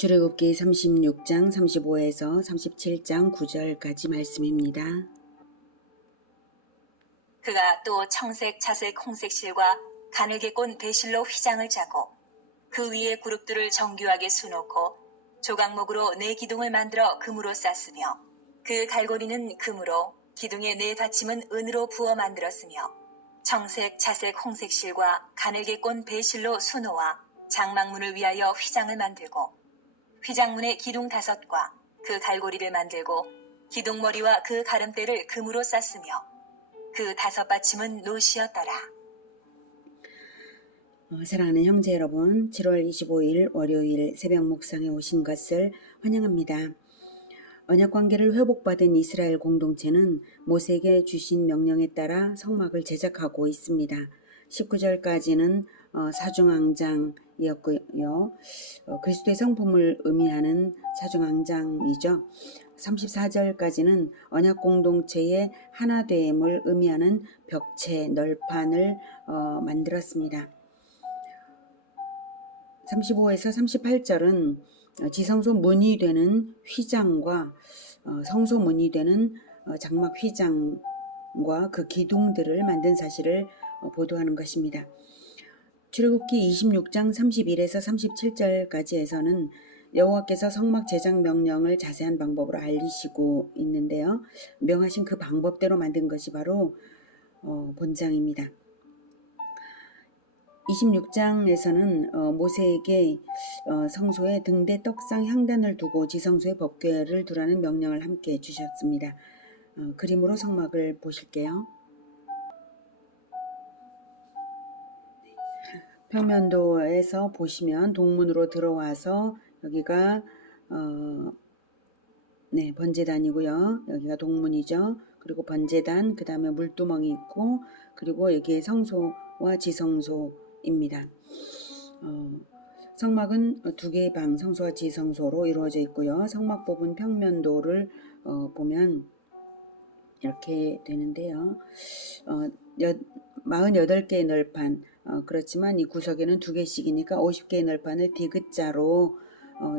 출애굽기 36장 35에서 37장 9절까지 말씀입니다. 그가 또 청색, 자색, 홍색 실과 가늘게 꼰 배실로 휘장을 짜고 그 위에 그룹들을 정교하게 수놓고 조각목으로 네 기둥을 만들어 금으로 쌌으며 그 갈고리는 금으로 기둥의 네 받침은 은으로 부어 만들었으며 청색, 자색, 홍색 실과 가늘게 꼰 배실로 수놓아 장막문을 위하여 휘장을 만들고 휘장문의 기둥 5과 그 갈고리를 만들고 기둥머리와 그 가름대를 금으로 쌌으며 그 5 받침은 노시였더라. 사랑하는 형제 여러분, 7월 25일 월요일 새벽 묵상에 오신 것을 환영합니다. 언약관계를 회복받은 이스라엘 공동체는 모세에게 주신 명령에 따라 성막을 제작하고 있습니다. 19절까지는 사중앙장이었고요. 그리스도의 성품을 의미하는 사중앙장이죠. 34절까지는 언약공동체의 하나됨을 의미하는 벽체, 널판을 만들었습니다. 35에서 38절은 지성소 문이 되는 휘장과 성소 문이 되는 장막 휘장과 그 기둥들을 만든 사실을 보도하는 것입니다. 출애굽기 26장 31에서 37절까지에서는 여호와께서 성막 제작 명령을 자세한 방법으로 알리시고 있는데요. 명하신 그 방법대로 만든 것이 바로 본장입니다. 26장에서는 모세에게 성소에 등대 떡상 향단을 두고 지성소에 법궤를 두라는 명령을 함께 주셨습니다. 그림으로 성막을 보실게요. 평면도에서 보시면 동문으로 들어와서 여기가 번제단이고요. 여기가 동문이죠. 그리고 번제단, 그 다음에 물두멍이 있고, 그리고 여기에 성소와 지성소입니다. 성막은 2개의 방, 성소와 지성소로 이루어져 있고요. 성막 부분 평면도를 보면 이렇게 되는데요. 48개의 널판, 그렇지만 이 구석에는 2개씩이니까 50개의 널판을 디귿자로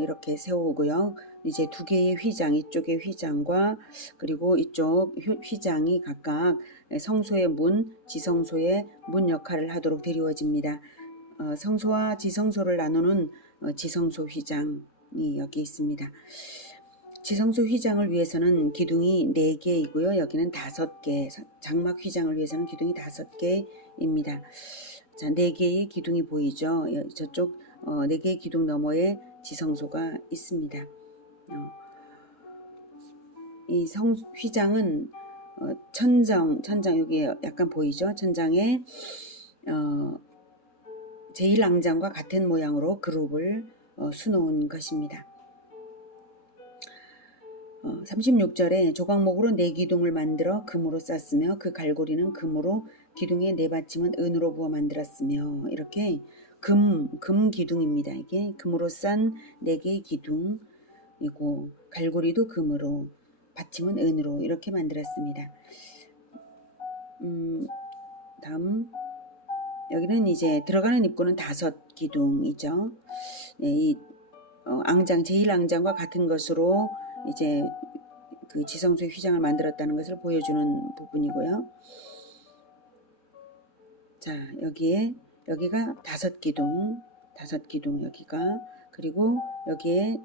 이렇게 세우고요. 이제 2개의 휘장, 이쪽의 휘장과 그리고 이쪽 휘장이 각각 성소의 문, 지성소의 문 역할을 하도록 드리워집니다. 성소와 지성소를 나누는 지성소 휘장이 여기 있습니다. 지성소 휘장을 위해서는 기둥이 4개이고요. 여기는 5개, 장막 휘장을 위해서는 기둥이 5개입니다. 자, 4개의 기둥이 보이죠? 저쪽 4개의 기둥 너머에 지성소가 있습니다. 이 휘장은 천장 여기 약간 보이죠? 천장에 제1앙장과 같은 모양으로 그룹을 수놓은 것입니다. 36절에 조각목으로 4기둥을 만들어 금으로 쌌으며 그 갈고리는 금으로 기둥의 4받침은 은으로 부어 만들었으며 이렇게 금 기둥입니다. 이게 금으로 싼 4개의 기둥이고 갈고리도 금으로 받침은 은으로 이렇게 만들었습니다. 다음 여기는 이제 들어가는 입구는 5기둥이죠. 이 앙장 제1앙장과 같은 것으로 이제 그 지성소의 휘장을 만들었다는 것을 보여주는 부분이고요. 자, 여기가 5기둥 여기가, 그리고 여기에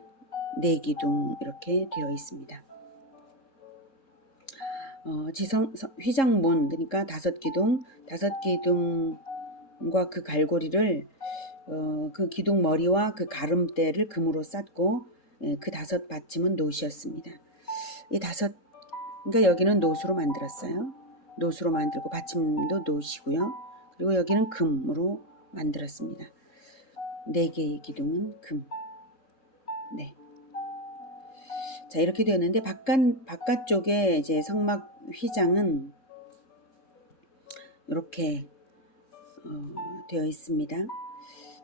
4기둥 이렇게 되어 있습니다. 휘장문, 그러니까 5기둥과 그 갈고리를 그 기둥 머리와 그 가름대를 금으로 쌌고 그 5 받침은 노시였습니다. 그러니까 여기는 노수로 만들었어요. 노수로 만들고 받침도 노시고요. 그리고 여기는 금으로 만들었습니다. 4개의 기둥은 금. 네. 자, 이렇게 되었는데 바깥쪽에 이제 성막 휘장은 이렇게 되어 있습니다.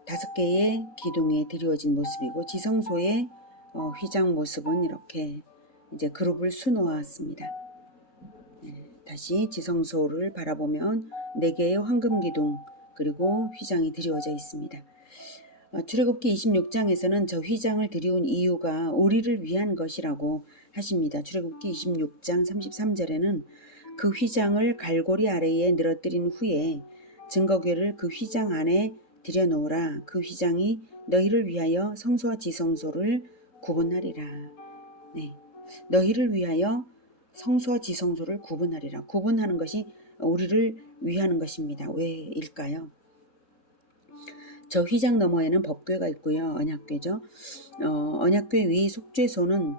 5개의 기둥에 드리워진 모습이고 지성소의 휘장 모습은 이렇게 이제 그룹을 수놓았습니다. 다시 지성소를 바라보면 4개의 황금 기둥 그리고 휘장이 드리워져 있습니다. 출애굽기 26장에서는 저 휘장을 들여온 이유가 우리를 위한 것이라고 하십니다. 출애굽기 26장 33절에는 그 휘장을 갈고리 아래에 늘어뜨린 후에 증거궤를 그 휘장 안에 들여놓으라. 그 휘장이 너희를 위하여 성소와 지성소를 구분하리라. 네, 너희를 위하여 성소와 지성소를 구분하리라. 구분하는 것이 우리를 위하는 것입니다. 왜일까요? 저 휘장 너머에는 법궤가 있고요. 언약궤죠. 언약궤 위 속죄소는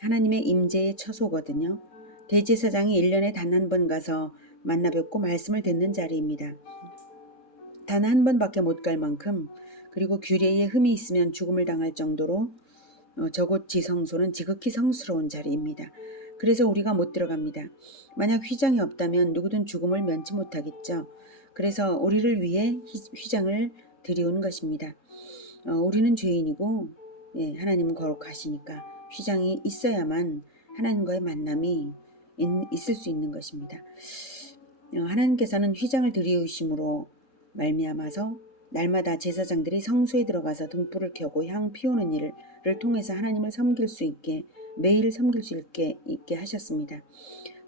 하나님의 임재의 처소거든요. 대제사장이 1년에 단 한 번 가서 만나 뵙고 말씀을 듣는 자리입니다. 단 한 번밖에 못 갈 만큼, 그리고 규례에 흠이 있으면 죽음을 당할 정도로 저곳 지성소는 지극히 성스러운 자리입니다. 그래서 우리가 못 들어갑니다. 만약 휘장이 없다면 누구든 죽음을 면치 못하겠죠. 그래서 우리를 위해 휘장을 들여온 것입니다. 우리는 죄인이고 하나님은 거룩하시니까 휘장이 있어야만 하나님과의 만남이 있을 수 있는 것입니다. 하나님께서는 휘장을 들여오심으로 말미암아서 날마다 제사장들이 성소에 들어가서 등불을 켜고 향 피우는 일을 통해서 하나님을 섬길 수 있게, 매일 섬길 수 있게 하셨습니다.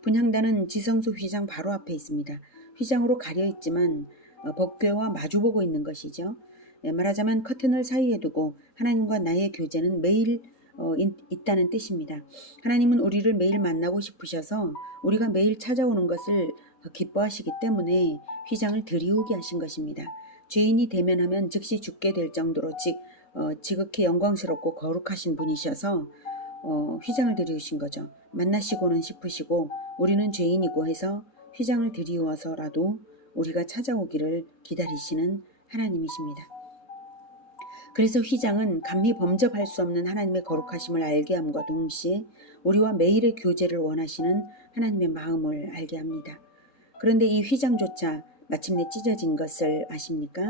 분향단은 지성소 휘장 바로 앞에 있습니다. 휘장으로 가려 있지만 법궤와 마주보고 있는 것이죠. 말하자면 커튼을 사이에 두고 하나님과 나의 교제는 매일 있다는 뜻입니다. 하나님은 우리를 매일 만나고 싶으셔서 우리가 매일 찾아오는 것을 기뻐하시기 때문에 휘장을 들이우게 하신 것입니다. 죄인이 대면하면 즉시 죽게 될 정도로 지극히 영광스럽고 거룩하신 분이셔서 휘장을 들이우신 거죠. 만나시고는 싶으시고 우리는 죄인이고 해서 휘장을 들이워서라도 우리가 찾아오기를 기다리시는 하나님이십니다. 그래서 휘장은 감히 범접할 수 없는 하나님의 거룩하심을 알게 함과 동시에 우리와 매일의 교제를 원하시는 하나님의 마음을 알게 합니다. 그런데 이 휘장조차 마침내 찢어진 것을 아십니까?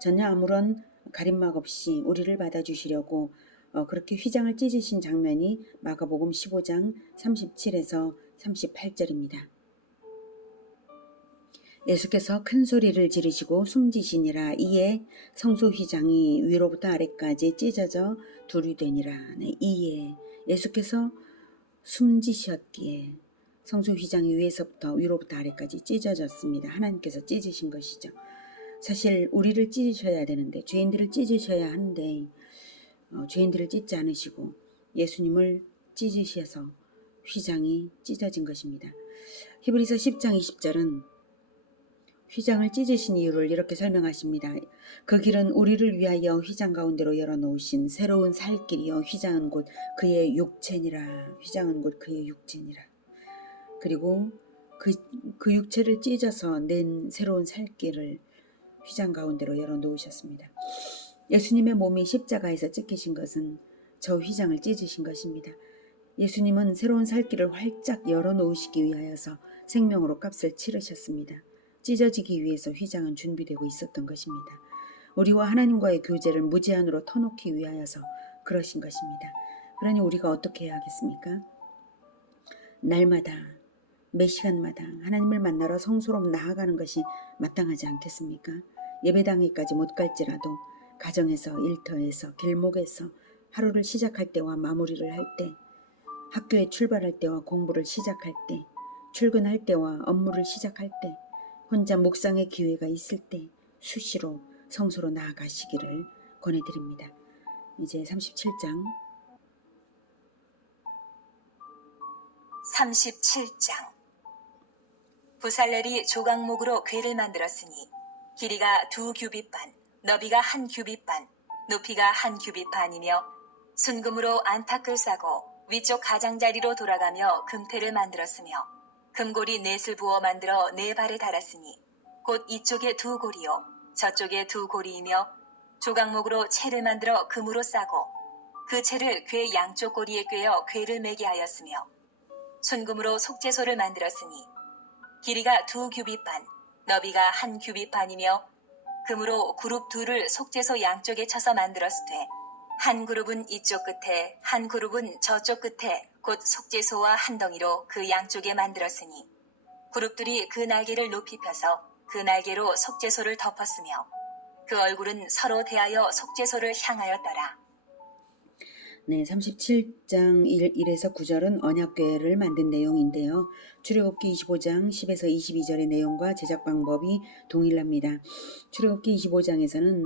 전혀 아무런 가림막 없이 우리를 받아주시려고 그렇게 휘장을 찢으신 장면이 마가복음 15장 37에서 38절입니다. 예수께서 큰 소리를 지르시고 숨지시니라. 이에 성소 휘장이 위로부터 아래까지 찢어져 둘이 되니라. 이에 예수께서 숨지셨기에 성소 휘장이 위로부터 아래까지 찢어졌습니다. 하나님께서 찢으신 것이죠. 사실 우리를 찢으셔야 되는데, 죄인들을 찢으셔야 하는데 죄인들을 찢지 않으시고 예수님을 찢으셔서 휘장이 찢어진 것입니다. 히브리서 10장 20절은 휘장을 찢으신 이유를 이렇게 설명하십니다. 그 길은 우리를 위하여 휘장 가운데로 열어놓으신 새로운 살 길이요. 휘장은 곧 그의 육체니라. 휘장은 곧 그의 육체니라. 그리고 그 육체를 찢어서 낸 새로운 살 길을 휘장 가운데로 열어놓으셨습니다. 예수님의 몸이 십자가에서 찢기신 것은 저 휘장을 찢으신 것입니다. 예수님은 새로운 살 길을 활짝 열어놓으시기 위하여서 생명으로 값을 치르셨습니다. 찢어지기 위해서 휘장은 준비되고 있었던 것입니다. 우리와 하나님과의 교제를 무제한으로 터놓기 위하여서 그러신 것입니다. 그러니 우리가 어떻게 해야 하겠습니까? 날마다 매 시간마다 하나님을 만나러 성소로 나아가는 것이 마땅하지 않겠습니까? 예배당에까지 못 갈지라도 가정에서, 일터에서, 길목에서 하루를 시작할 때와 마무리를 할 때, 학교에 출발할 때와 공부를 시작할 때, 출근할 때와 업무를 시작할 때, 혼자 묵상의 기회가 있을 때 수시로 성소로 나아가시기를 권해드립니다. 이제 37장 37장 부살렐이 조각목으로 궤를 만들었으니 길이가 2규빗 반, 너비가 1규빗 반, 높이가 1규빗 반이며 순금으로 안팎을 싸고 위쪽 가장자리로 돌아가며 금태를 만들었으며 금고리 넷을 부어 만들어 네 발에 달았으니 곧 이쪽에 2고리요 저쪽에 2고리이며 조각목으로 채를 만들어 금으로 싸고 그 채를 궤 양쪽 고리에 꿰어 궤를 매게 하였으며 순금으로 속죄소를 만들었으니 길이가 2규빗 반, 너비가 1규빗 반이며 금으로 그룹 둘을 속죄소 양쪽에 쳐서 만들었으되 한 그룹은 이쪽 끝에 한 그룹은 저쪽 끝에 곧 속죄소와 한 덩이로 그 양쪽에 만들었으니 그룹들이 그 날개를 높이 펴서 그 날개로 속죄소를 덮었으며 그 얼굴은 서로 대하여 속죄소를 향하였더라. 네, 37장 1에서 9절은 언약궤를 만든 내용인데요. 출애굽기 25장 10에서 22절의 내용과 제작 방법이 동일합니다. 출애굽기 25장에서는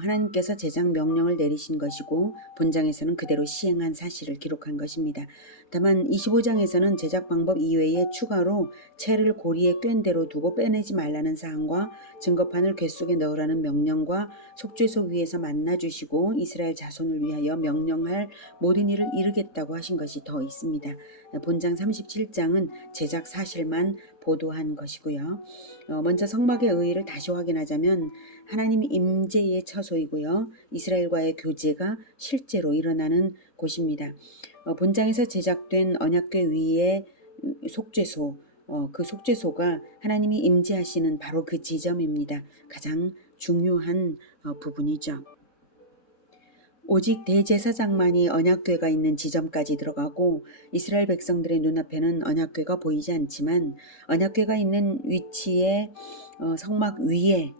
하나님께서 제작 명령을 내리신 것이고 본장에서는 그대로 시행한 사실을 기록한 것입니다. 다만 25장에서는 제작 방법 이외에 추가로 채를 고리에 꿰인 대로 두고 빼내지 말라는 사항과 증거판을 궤 속에 넣으라는 명령과 속죄소 위에서 만나주시고 이스라엘 자손을 위하여 명령할 모든 일을 이루겠다고 하신 것이 더 있습니다. 본장 37장은 제작 사실만 보도한 것이고요. 먼저 성막의 의의를 다시 확인하자면 하나님 임재의 처소이고요. 이스라엘과의 교제가 실제로 일어나는 곳입니다. 본장에서 제작된 언약궤 위에 속죄소, 그 속죄소가 하나님이 임재하시는 바로 그 지점입니다. 가장 중요한 부분이죠. 오직 대제사장만이 언약궤가 있는 지점까지 들어가고 이스라엘 백성들의 눈앞에는 언약궤가 보이지 않지만 언약궤가 있는 위치에 성막 위에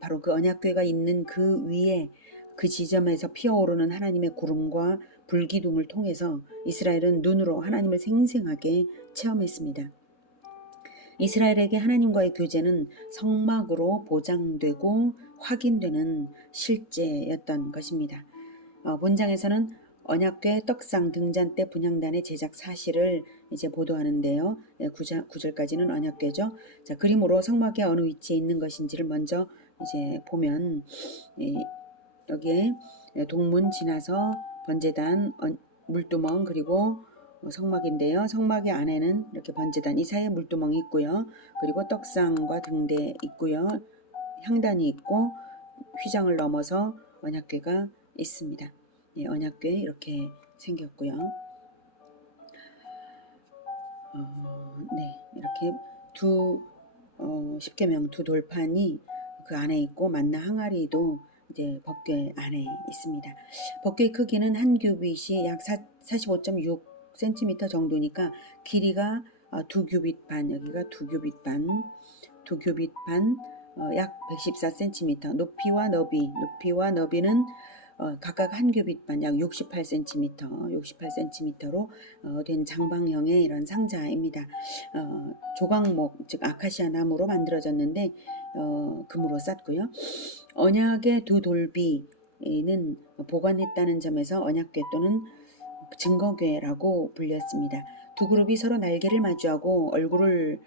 바로 그 언약궤가 있는 그 위에 그 지점에서 피어오르는 하나님의 구름과 불기둥을 통해서 이스라엘은 눈으로 하나님을 생생하게 체험했습니다. 이스라엘에게 하나님과의 교제는 성막으로 보장되고 확인되는 실제였던 것입니다. 본장에서는 언약궤 떡상 등잔 때 분향단의 제작 사실을 이제 보도하는데요. 9절까지는 언약궤죠. 자, 그림으로 성막의 어느 위치에 있는 것인지를 먼저 이제 보면 여기에 동문 지나서 번제단, 물두멍 그리고 성막인데요. 성막의 안에는 이렇게 번제단 이 사이에 물두멍이 있고요. 그리고 떡상과 등대 있고요. 향단이 있고 휘장을 넘어서 언약궤가 있습니다. 예, 언약궤 이렇게 생겼고요. 네, 이렇게 십계명 두 돌판이 그 안에 있고 만나 항아리도 이제 법궤 안에 있습니다. 법궤의 크기는 한 규빗이 약 45.6cm 정도니까 길이가 두 규빗 반, 여기가 두 규빗 반, 약 114cm. 높이와 너비는 각각 한 규빗 반, 약 68cm로 된 장방형의 이런 상자입니다. 조각목, 즉 아카시아 나무로 만들어졌는데 금으로 쌌고요. 언약의 두 돌비는 보관했다는 점에서 언약궤 또는 증거궤라고 불렸습니다. 두 그룹이 서로 날개를 마주하고 얼굴을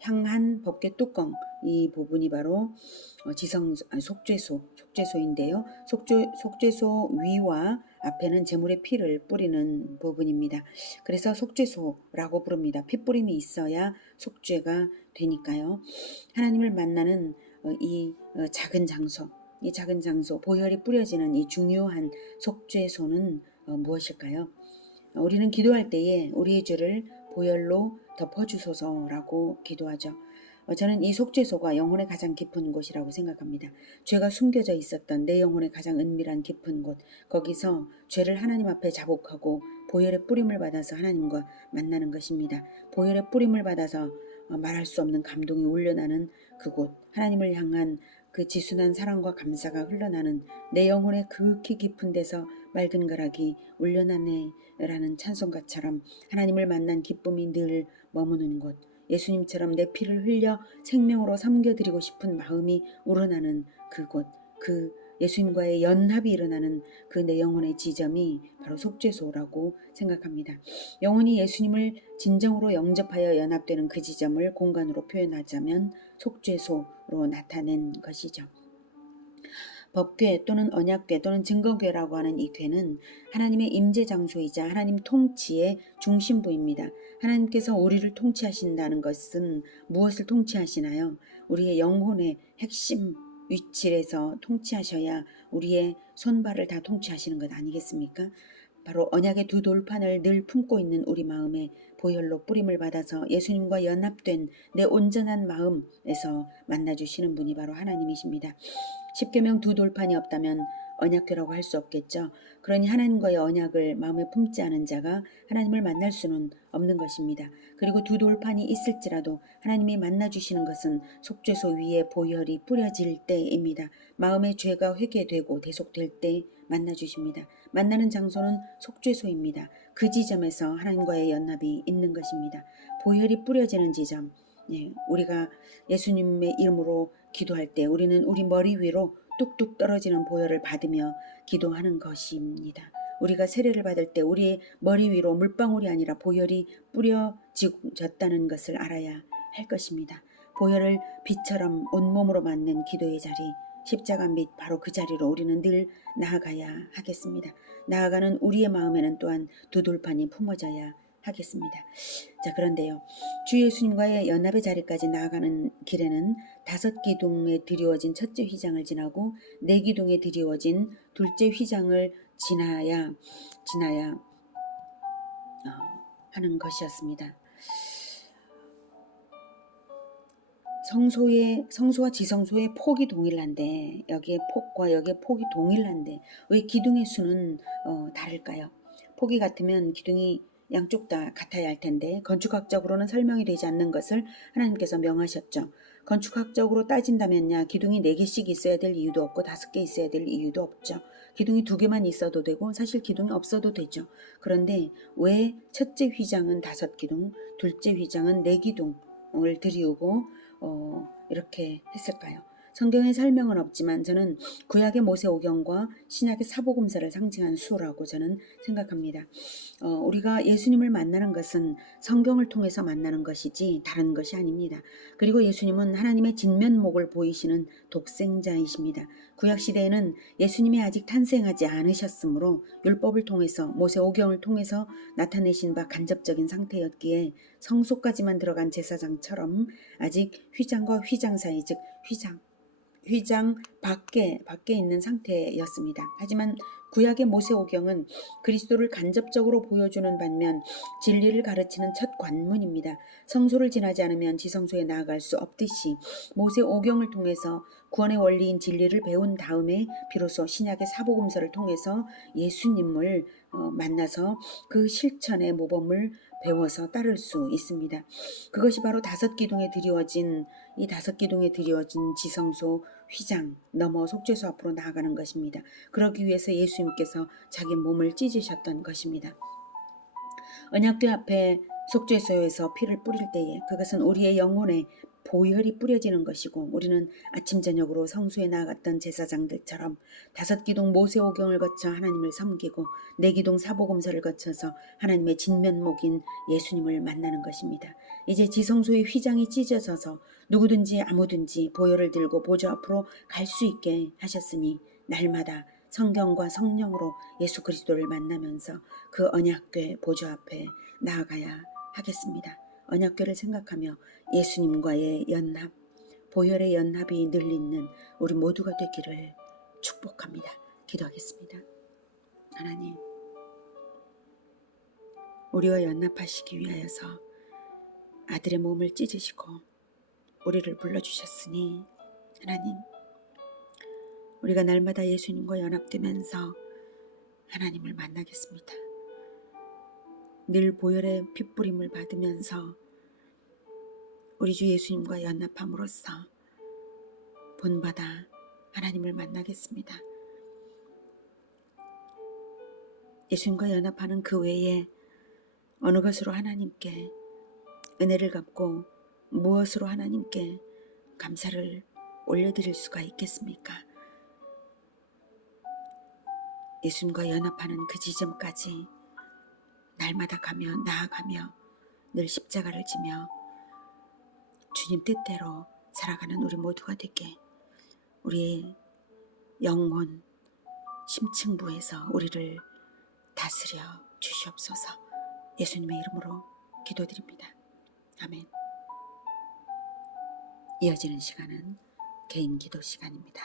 향한 법궤 뚜껑, 이 부분이 바로 속죄소인데요. 속죄소 위와 앞에는 제물의 피를 뿌리는 부분입니다. 그래서 속죄소라고 부릅니다. 피 뿌림이 있어야 속죄가 되니까요. 하나님을 만나는 이 작은 장소, 보혈이 뿌려지는 이 중요한 속죄소는 무엇일까요? 우리는 기도할 때에 우리의 죄를 보혈로 덮어주소서라고 기도하죠. 저는 이 속죄소가 영혼의 가장 깊은 곳이라고 생각합니다. 죄가 숨겨져 있었던 내 영혼의 가장 은밀한 깊은 곳, 거기서 죄를 하나님 앞에 자복하고 보혈의 뿌림을 받아서 하나님과 만나는 것입니다. 보혈의 뿌림을 받아서 말할 수 없는 감동이 울려나는 그곳, 하나님을 향한 그 지순한 사랑과 감사가 흘러나는 내 영혼의 극히 깊은 데서 맑은 가락이 울려나네라는 찬송가처럼 하나님을 만난 기쁨이 늘 머무는 곳, 예수님처럼 내 피를 흘려 생명으로 섬겨드리고 싶은 마음이 우러나는 그곳, 그 예수님과의 연합이 일어나는 그 내 영혼의 지점이 바로 속죄소라고 생각합니다. 영혼이 예수님을 진정으로 영접하여 연합되는 그 지점을 공간으로 표현하자면 속죄소로 나타낸 것이죠. 법궤 또는 언약궤 또는 증거궤라고 하는 이 궤는 하나님의 임재 장소이자 하나님 통치의 중심부입니다. 하나님께서 우리를 통치하신다는 것은 무엇을 통치하시나요? 우리의 영혼의 핵심 위치에서 통치하셔야 우리의 손발을 다 통치하시는 것 아니겠습니까? 바로 언약의 두 돌판을 늘 품고 있는 우리 마음에 보혈로 뿌림을 받아서 예수님과 연합된 내 온전한 마음에서 만나주시는 분이 바로 하나님이십니다. 십계명 두 돌판이 없다면 언약궤라고 할 수 없겠죠. 그러니 하나님과의 언약을 마음에 품지 않은 자가 하나님을 만날 수는 없는 것입니다. 그리고 두 돌판이 있을지라도 하나님이 만나주시는 것은 속죄소 위에 보혈이 뿌려질 때입니다. 마음의 죄가 회개되고 대속될 때 만나주십니다. 만나는 장소는 속죄소입니다. 그 지점에서 하나님과의 연합이 있는 것입니다. 보혈이 뿌려지는 지점, 우리가 예수님의 이름으로 기도할 때 우리는 우리 머리 위로 뚝뚝 떨어지는 보혈을 받으며 기도하는 것입니다. 우리가 세례를 받을 때 우리의 머리 위로 물방울이 아니라 보혈이 뿌려졌다는 것을 알아야 할 것입니다. 보혈을 빛처럼 온몸으로 맞는 기도의 자리, 십자가 밑 바로 그 자리로 우리는 늘 나아가야 하겠습니다. 나아가는 우리의 마음에는 또한 두 돌판이 품어져야 하겠습니다. 자, 그런데요, 주 예수님과의 연합의 자리까지 나아가는 길에는 5기둥에 드리워진 첫째 휘장을 지나고 4기둥에 드리워진 둘째 휘장을 지나야 하는 것이었습니다. 성소와 지성소의 폭이 동일한데 여기에 폭과 여기에 폭이 동일한데 왜 기둥의 수는 다를까요? 폭이 같으면 기둥이 양쪽 다 같아야 할 텐데 건축학적으로는 설명이 되지 않는 것을 하나님께서 명하셨죠. 건축학적으로 따진다면야 기둥이 4개씩 있어야 될 이유도 없고 5개 있어야 될 이유도 없죠. 기둥이 2개만 있어도 되고 사실 기둥이 없어도 되죠. 그런데 왜 첫째 휘장은 5기둥, 둘째 휘장은 4기둥을 드리우고 이렇게 했을까요? 성경에 설명은 없지만 저는 구약의 모세오경과 신약의 사복음서를 상징한 수라고 저는 생각합니다. 우리가 예수님을 만나는 것은 성경을 통해서 만나는 것이지 다른 것이 아닙니다. 그리고 예수님은 하나님의 진면목을 보이시는 독생자이십니다. 구약시대에는 예수님이 아직 탄생하지 않으셨으므로 율법을 통해서 모세오경을 통해서 나타내신 바 간접적인 상태였기에 성소까지만 들어간 제사장처럼 아직 휘장과 휘장 사이, 즉 휘장 밖에 있는 상태였습니다. 하지만 구약의 모세오경은 그리스도를 간접적으로 보여주는 반면 진리를 가르치는 첫 관문입니다. 성소를 지나지 않으면 지성소에 나아갈 수 없듯이 모세오경을 통해서 구원의 원리인 진리를 배운 다음에 비로소 신약의 사복음서를 통해서 예수님을 만나서 그 실천의 모범을 배워서 따를 수 있습니다. 그것이 바로 5기둥에 드리워진 지성소 휘장 넘어 속죄소 앞으로 나아가는 것입니다. 그러기 위해서 예수님께서 자기 몸을 찢으셨던 것입니다. 언약궤 앞에 속죄소에서 피를 뿌릴 때에 그것은 우리의 영혼에 보혈이 뿌려지는 것이고 우리는 아침 저녁으로 성소에 나아갔던 제사장들처럼 5기둥 모세오경을 거쳐 하나님을 섬기고 4기둥 사복음서를 거쳐서 하나님의 진면목인 예수님을 만나는 것입니다. 이제 지성소의 휘장이 찢어져서 누구든지 아무든지 보혈을 들고 보좌 앞으로 갈 수 있게 하셨으니 날마다 성경과 성령으로 예수 그리스도를 만나면서 그 언약궤 보좌 앞에 나아가야 하겠습니다. 언약궤를 생각하며 예수님과의 연합, 보혈의 연합이 늘 있는 우리 모두가 되기를 축복합니다. 기도하겠습니다. 하나님, 우리와 연합하시기 위하여서 아들의 몸을 찢으시고 우리를 불러주셨으니 하나님, 우리가 날마다 예수님과 연합되면서 하나님을 만나겠습니다. 늘 보혈의 핏부림을 받으면서 우리 주 예수님과 연합함으로써 본받아 하나님을 만나겠습니다. 예수님과 연합하는 그 외에 어느 것으로 하나님께 은혜를 갚고 무엇으로 하나님께 감사를 올려드릴 수가 있겠습니까? 예수님과 연합하는 그 지점까지 날마다 나아가며 늘 십자가를 지며 주님 뜻대로 살아가는 우리 모두가 되게 우리의 영혼 심층부에서 우리를 다스려 주시옵소서. 예수님의 이름으로 기도드립니다. 아멘. 이어지는 시간은 개인 기도 시간입니다.